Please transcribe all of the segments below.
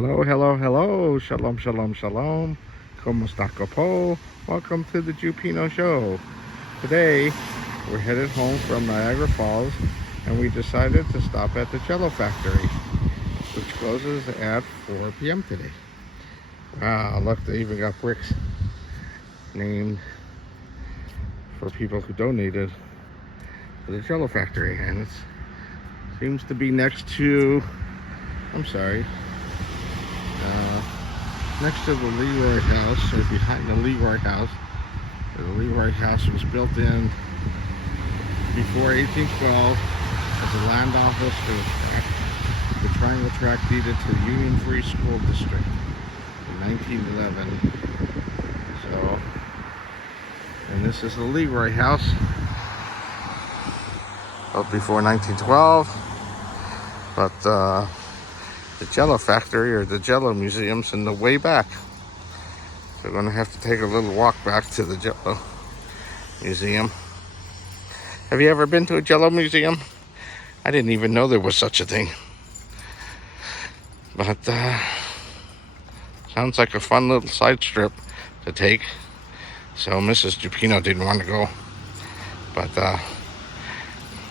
Hello, hello, hello. Shalom, shalom, shalom. Como está, po? Welcome to the JewPino Show. Today, we're headed home from Niagara Falls, and we decided to stop at the Jell-O factory, which closes at 4 p.m. today. Wow, look, they even got bricks named for people who donated to the Jell-O factory, and it seems to be next to, next to the LeRoy house, or behind the LeRoy house. The LeRoy house was built in before 1812 as a land office for the Triangle Tract deeded to the Union Free School District in 1911. So, and this is the LeRoy house, built before 1912, but the Jell-O factory, or the Jell-O Museum's in the way back. So we're going to have to take a little walk back to the Jell-O Museum. Have you ever been to a Jell-O Museum? I didn't even know there was such a thing. But sounds like a fun little side trip to take. So Mrs. JewPino didn't want to go, but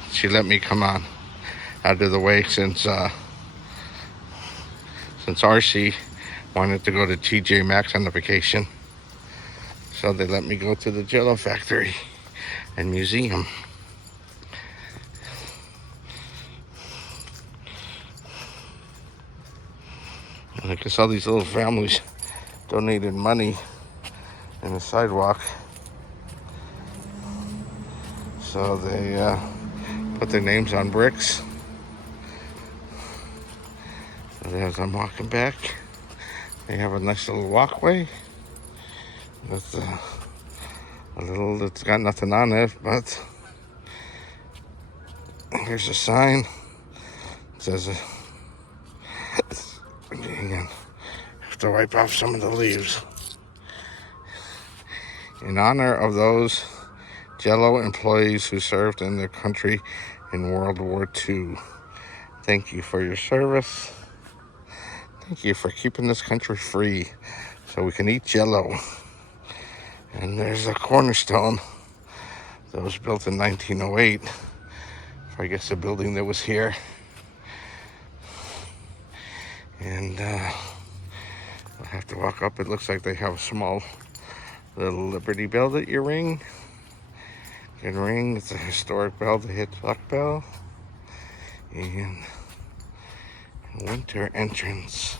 she let me come on out of the way since Arcee wanted to go to TJ Maxx on a vacation. So they let me go to the Jell-O factory and museum. And I guess all these little families donated money in the sidewalk. So they put their names on bricks. As I'm walking back, they have a nice little walkway with a little, it's got nothing on it, but here's a sign. It says, hang on, I have to wipe off some of the leaves. In honor of those Jell-O employees who served in their country in World War II. Thank you for your service. Thank you for keeping this country free so we can eat Jell-O. And there's a cornerstone that was built in 1908 for, I guess, a building that was here. And we'll have to walk up. It looks like they have a small little Liberty Bell that you ring. You can ring. It's a historic bell, the Hitchcock bell. And winter entrance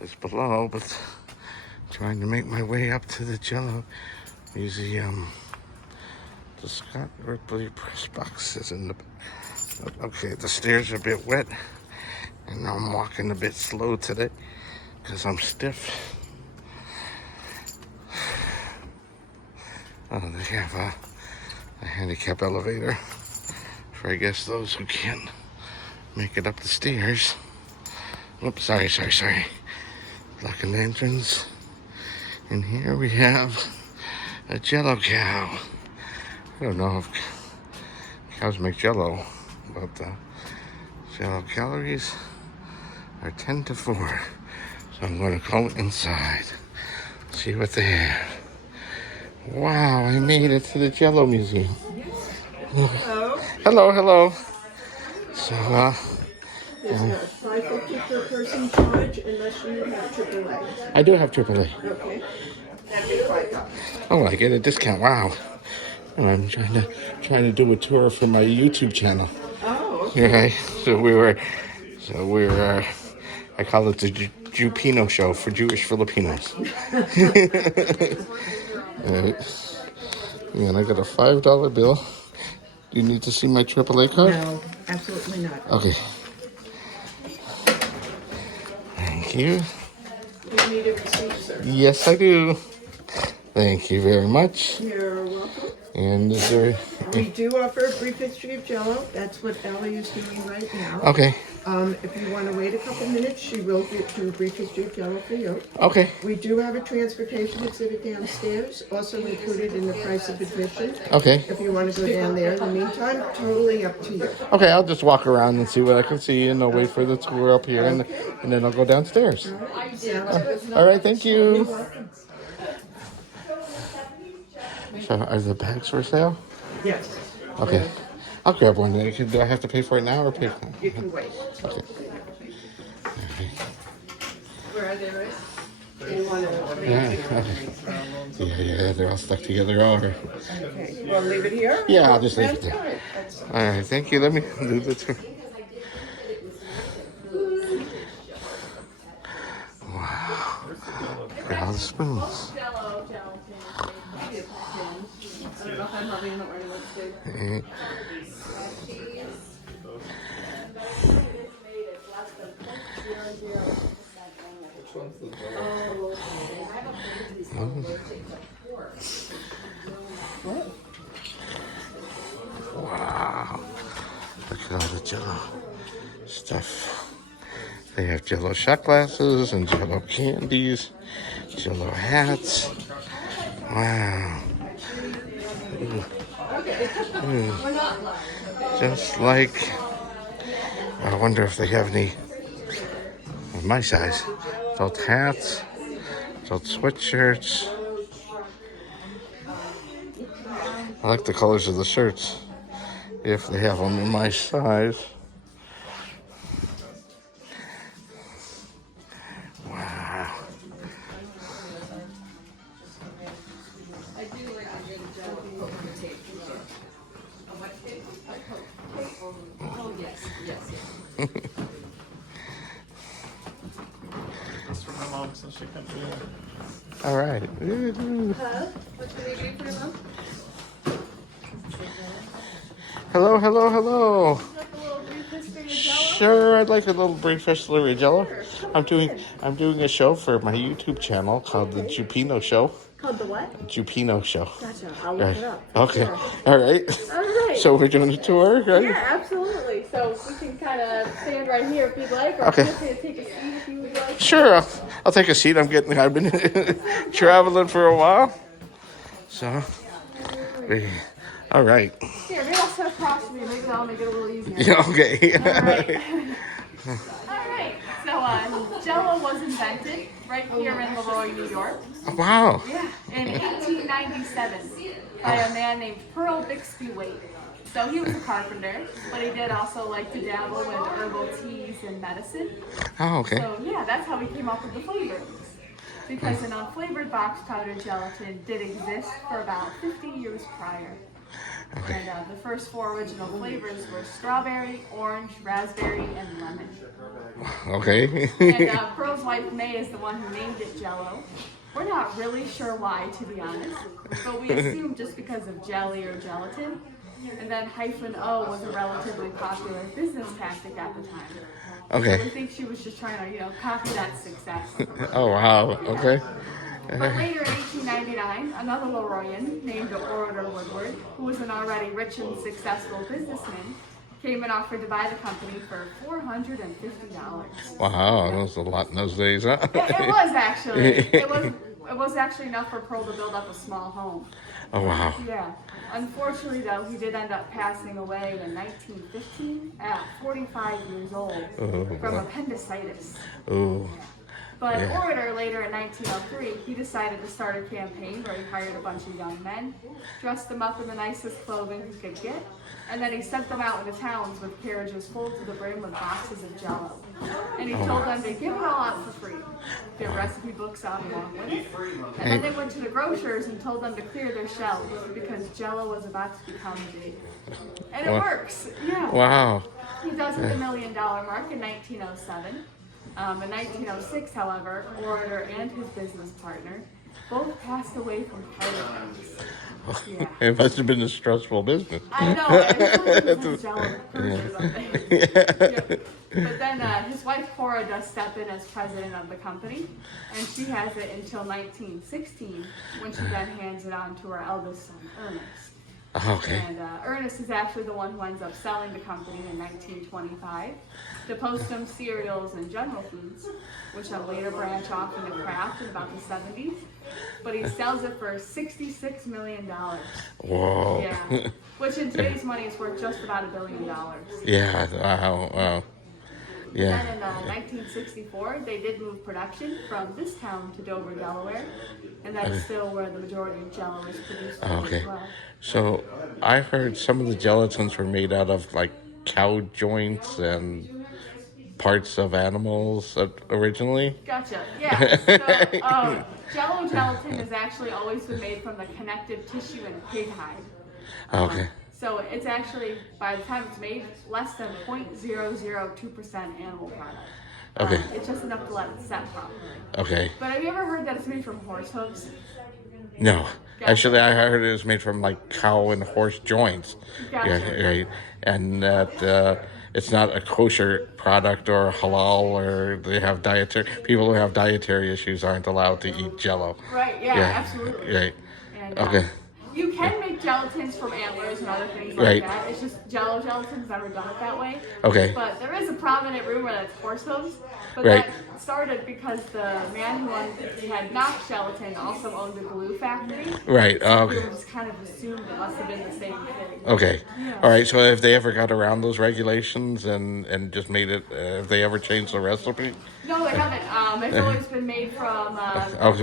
is below, but trying to make my way up to the Jell-O Museum. The Scott Ripley press box is in the back. Okay, the stairs are a bit wet, and I'm walking a bit slow today because I'm stiff. Oh, they have a handicap elevator for, I guess, those who can't make it up the stairs. Oops, sorry. Blocking the entrance. And here we have a Jell-O cow. I don't know if cows make Jell-O, but Jell-O calories are 10 to 4. So I'm going to go inside, see what they have. Wow, I made it to the Jell-O Museum. Hello. Hello. So, There's a $5.50 per person charge unless you have AAA. I do have AAA. Okay. That'd be $5. Oh, I get a discount. Wow. And I'm trying to do a tour for my YouTube channel. Oh, okay. Okay. So we're I call it the JewPino Show for Jewish Filipinos. And I got a $5 bill. Do you need to see my AAA card? No, absolutely not. Okay. Thank you. You need a receipt, sir. Yes, I do. Thank you very much. You're welcome. And is there... We do offer a brief history of Jell-O. That's what Ellie is doing right now. Okay. If you want to wait a couple minutes, she will get to briefest you Jell-O for you. Okay. We do have a transportation exhibit downstairs, also included in the price of admission. Okay. If you want to go down there, in the meantime, totally up to you. Okay, I'll just walk around and see what I can see, and I'll wait for the tour up here, and then I'll go downstairs. Sounds good. All right, thank you. So, are the bags for sale? Yes, Okay. I'll grab one. Do I have to pay for it now or pay for it? you can wait. Okay. Where are they, Rick? You want to Yeah, they're all stuck together. All right. Okay, you want to leave it here? Yeah, I'll just leave it That's there. fine. That's All right, thank you. Let me do the tour. Wow. Look at all the spoons. Eh. Wow. Look at all the Jell-O stuff. They have Jell-O shot glasses and Jell-O candies, Jell-O hats. Wow. Ooh. Ooh. Just like, I wonder if they have any of my size. Adult hats, adult sweatshirts. I like the colors of the shirts, if they have them in my size. Wow. It's for my mom, so she comes in. All right. What can we do for your mom? Hello, hello, hello. Like a little brief history of Jell-O? Sure, I'd like a little brief history of Jell-O. I'm doing a show for my YouTube channel called the JewPino Show. Called the what? JewPino Show. Gotcha. I'll look it up. Okay. Sure. All right. All right. So we're doing a tour, right? Yeah, absolutely. So we can kind of stand right here if you'd like, or Okay. feel free to take a seat if you would like. Sure. I'll take a seat. I've been traveling for a while. So, all right. Here, maybe I'll sit across from you. Maybe that'll make it a little easier. Yeah, okay. All right. All right. So Jell-O was invented right here in LeRoy, New York. Wow. Yeah, in 1897 by a man named Pearl Bixby Waite. So he was a carpenter, but he did also like to dabble in herbal teas and medicine. Oh, okay. So yeah, that's how he came up with the flavorings. Because an unflavored box powder gelatin did exist for about 50 years prior. Okay. And the first 4 original flavors were strawberry, orange, raspberry, and lemon. Okay. And Pearl's wife May is the one who named it Jell-O. We're not really sure why, to be honest, but we assume just because of jelly or gelatin. And then -O was a relatively popular business tactic at the time. So we Okay. think she was just trying to, copy that success. Oh, wow. Okay. But later in 1899, another LeRoyan named Orator Woodward, who was an already rich and successful businessman, came and offered to buy the company for $450. Wow, that was a lot in those days, huh? It was actually. It was actually enough for Pearl to build up a small home. Oh, wow. Yeah. Unfortunately, though, he did end up passing away in 1915 at 45 years old from appendicitis. Oh, But Yeah. Orator, later in 1903, he decided to start a campaign where he hired a bunch of young men, dressed them up in the nicest clothing he could get, and then he sent them out into towns with carriages full to the brim with boxes of Jell-O. And he told them to give it all out for free. Their recipe books out along with it. And then they went to the grocers and told them to clear their shelves because Jell-O was about to become big. And it Wow. works, yeah. wow. He does hit the $1 million mark in 1907. In 1906, however, Orator and his business partner both passed away from heart attacks. Yeah. It must have been a stressful business. I know, it was Jell-O or something. Yep. But then his wife Cora does step in as president of the company, and she has it until 1916, when she then hands it on to her eldest son, Ernest. Okay. And Ernest is actually the one who ends up selling the company in 1925 to Postum Cereals and General Foods, which will later branch off into Kraft in about the 70s. But he sells it for $66 million. Whoa. Yeah. Which in today's money is worth just about $1 billion. Yeah. Wow. Wow. Yeah. Then in 1964, they did move production from this town to Dover, Delaware, and that's still where the majority of Jell-O is produced Okay. as well. So I heard some of the gelatins were made out of like cow joints and parts of animals originally. Gotcha. Yeah. So, Jell-O gelatin has actually always been made from the connective tissue in pig hide. Okay. So it's actually, by the time it's made, less than 0.002% animal product. Okay. It's just enough to let it set properly. Okay. But have you ever heard that it's made from horse hooves? No. Gotcha. Actually, I heard it was made from like cow and horse joints. Gotcha. Yeah, right. And that it's not a kosher product or halal, or they have dietary people who have dietary issues aren't allowed to eat Jell-O. Right, yeah, absolutely. Right. And, Okay. You can make gelatins from antlers and other things like Right. that. It's just Jell-O gelatin's never done it that way. Okay. But there is a prominent rumor that it's horse hooves. But Right. that started because the man who had Knox gelatin also owned a glue factory. Right. So Okay. people just kind of assumed it must have been the same thing. Okay. Yeah. All right. So if they ever got around those regulations and just made it, have they ever changed the recipe? No, they haven't. It's always been made from.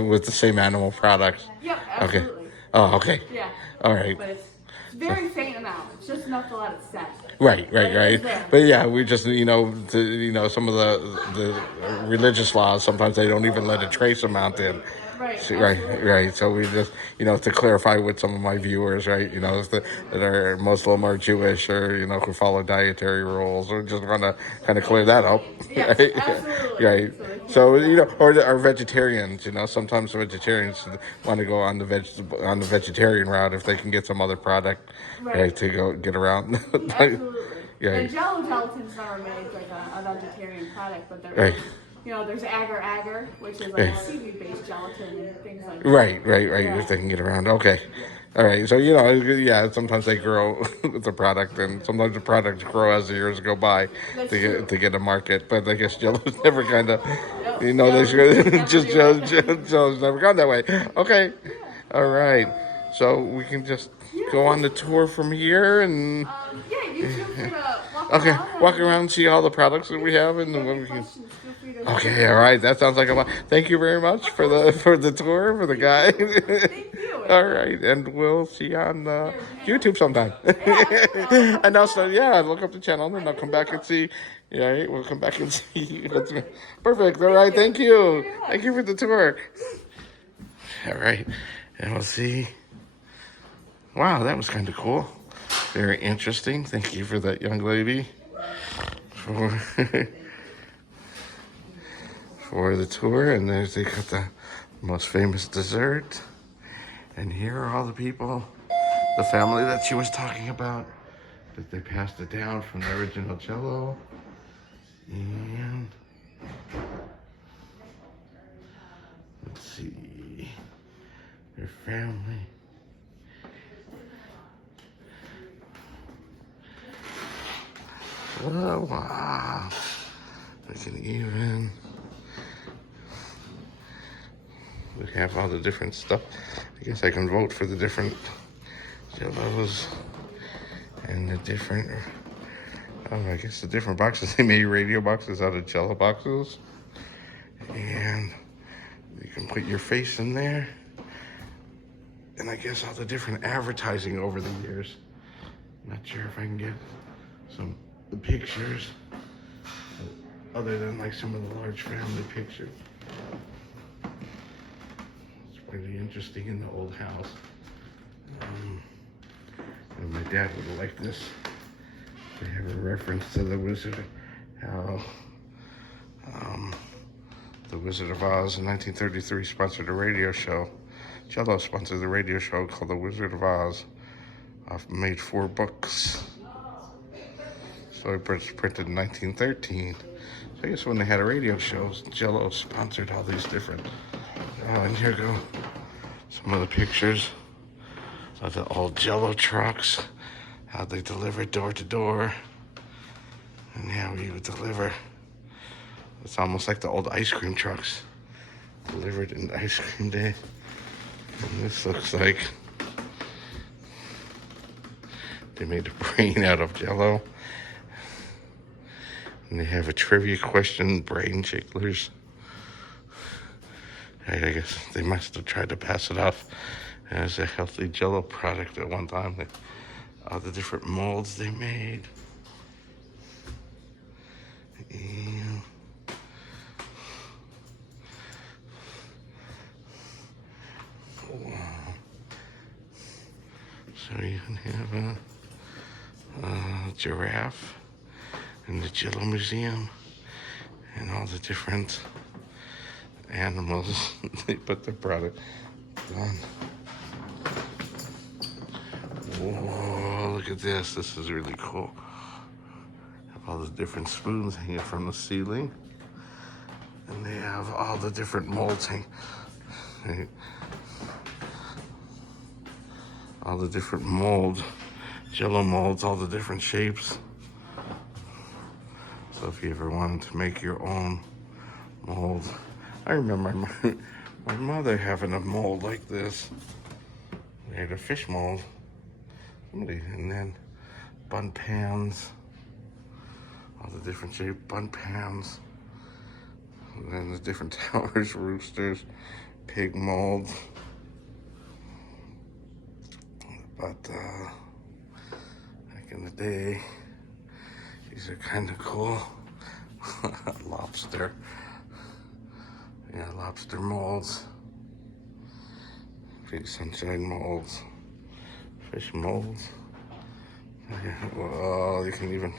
With the same animal products. Yep, Okay. absolutely. Oh, okay. Yeah. All right. But it's very faint amount. It's just enough to let it set. Right. But it is there. But yeah, we just some of the religious laws, sometimes they don't even let a trace amount in. Right. So, right. So we just to clarify with some of my viewers, right? That are Muslim or Jewish or who follow dietary rules, or just want to kind of clear that up. Yes, Right? absolutely. Right. So or vegetarians. Sometimes vegetarians want to go on the vegetarian route if they can get some other product, right, to go get around. Absolutely. Yeah. And Jell-O gelatin's never made like a vegetarian product, but there Right. is, there's agar-agar, which is like a seaweed-based gelatin and things like that. Right. Yeah. If they can get around. Okay. All right. So, sometimes they grow the product, and sometimes the products grow as the years go by That's to true. get a market. But I guess Jell-O's never kind of, they Jell-O's should never just, do that. Jell-O's never gone that way. Okay. All right. So we can just go on the tour from here and, Yeah, you feel free to walk okay, around. walk around and see all the products that we have and If you then have we any can. questions, feel free to Okay, all right. That sounds like a lot. Thank you very much for the tour, for the guide. Thank you. All right, and we'll see you on YouTube sometime. And also, look up the channel, and I'll come back and see. Yeah, right, we'll come back and see. Perfect. All right, thank you. Thank you for the tour. All right, and we'll see. Wow, that was kind of cool. Very interesting. Thank you for that young lady for the tour. And there's they got the most famous dessert. And here are all the people, the family that she was talking about, that they passed it down from the original Jell-O. And let's see, their family. Oh, wow. I can even, we have all the different stuff. I guess I can vote for the different Jell-Os and the different, I guess the different boxes. They made radio boxes out of Jell-O boxes. And you can put your face in there. And I guess all the different advertising over the years. Not sure if I can get some pictures other than like some of the large family pictures. It's pretty interesting in the old house. And my dad would have liked this. They have a reference to the Wizard, how the Wizard of Oz in 1933 sponsored a radio show. Jell-O sponsored the radio show called The Wizard of Oz. Made 4 books. So it was printed in 1913. So I guess when they had a radio show, Jell-O sponsored all these different. And here go some of the pictures So the old Jell-O trucks, how they deliver door to door, and how you would deliver. It's almost like the old ice cream trucks, delivered in ice cream day. And this looks like they made a brain out of Jell-O. And they have a trivia question, brain chicklers. I guess they must have tried to pass it off as a healthy Jell-O product at one time. All the different molds they made. And wow. So you can have a giraffe in the Jell-O Museum and all the different animals they put their product on. Whoa, look at this. This is really cool. Have all the different spoons hanging from the ceiling. And they have all the different molds hanging. All the different mold, Jell-O molds, all the different shapes. So if you ever wanted to make your own mold, I remember my mother having a mold like this. We had a fish mold, and then bun pans, all the different shaped bun pans, and then the different towers, roosters, pig molds. But back in the day, these are kind of cool. Lobster. Yeah, lobster molds. Big sunshine molds. Fish molds. Yeah, well, you can even,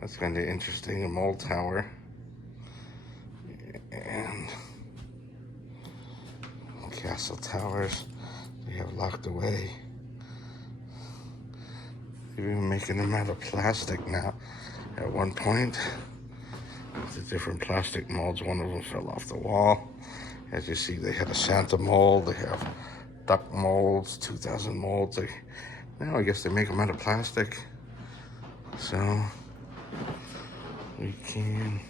that's kind of interesting, a mold tower. And castle towers they have locked away. They're even making them out of plastic now. At one point, the different plastic molds, one of them fell off the wall. As you see, they had a Santa mold, they have duck molds, 2000 molds. Now I guess they make them out of plastic. So, we can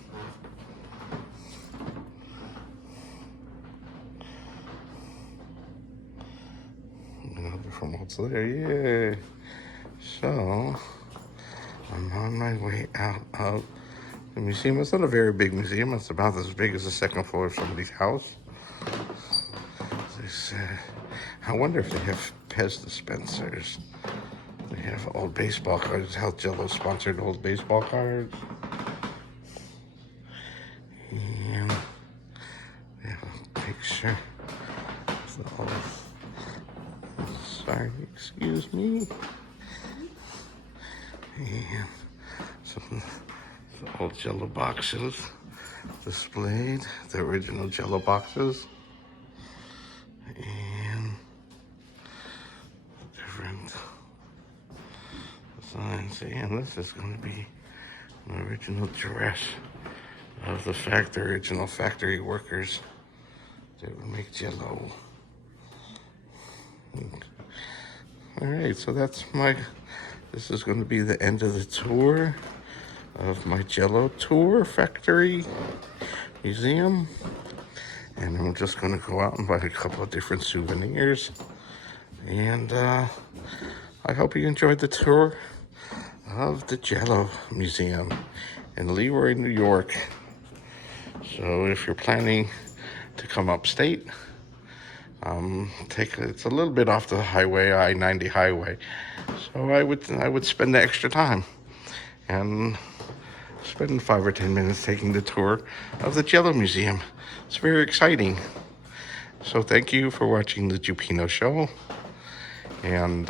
different molds there, yay. So, I'm on my way out of the museum. It's not a very big museum. It's about as big as the second floor of somebody's house. They said, I wonder if they have Pez dispensers. They have old baseball cards. How Jell-O sponsored old baseball cards. And they have a picture. Sorry, excuse me. And some old Jell-O boxes displayed, the original Jell-O boxes. And different designs. And this is going to be an original dress of the original factory workers that would make Jell-O. All right, so this is going to be the end of the tour of my Jell-O tour factory museum. And I'm just going to go out and buy a couple of different souvenirs. And I hope you enjoyed the tour of the Jell-O Museum in LeRoy, New York. So if you're planning to come upstate, it's a little bit off the highway, I-90 highway. So I would spend the extra time and spend 5 or 10 minutes taking the tour of the Jell-O Museum. It's very exciting. So thank you for watching the JewPino Show, and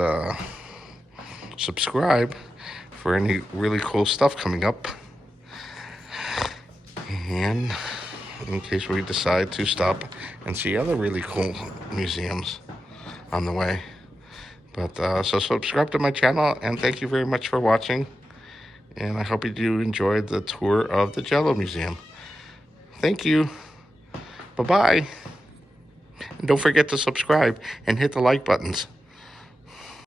subscribe for any really cool stuff coming up. And in case we decide to stop and see other really cool museums on the way. But so subscribe to my channel, and thank you very much for watching. And I hope you do enjoy the tour of the Jell-O Museum. Thank you. Bye-bye. And don't forget to subscribe and hit the like buttons.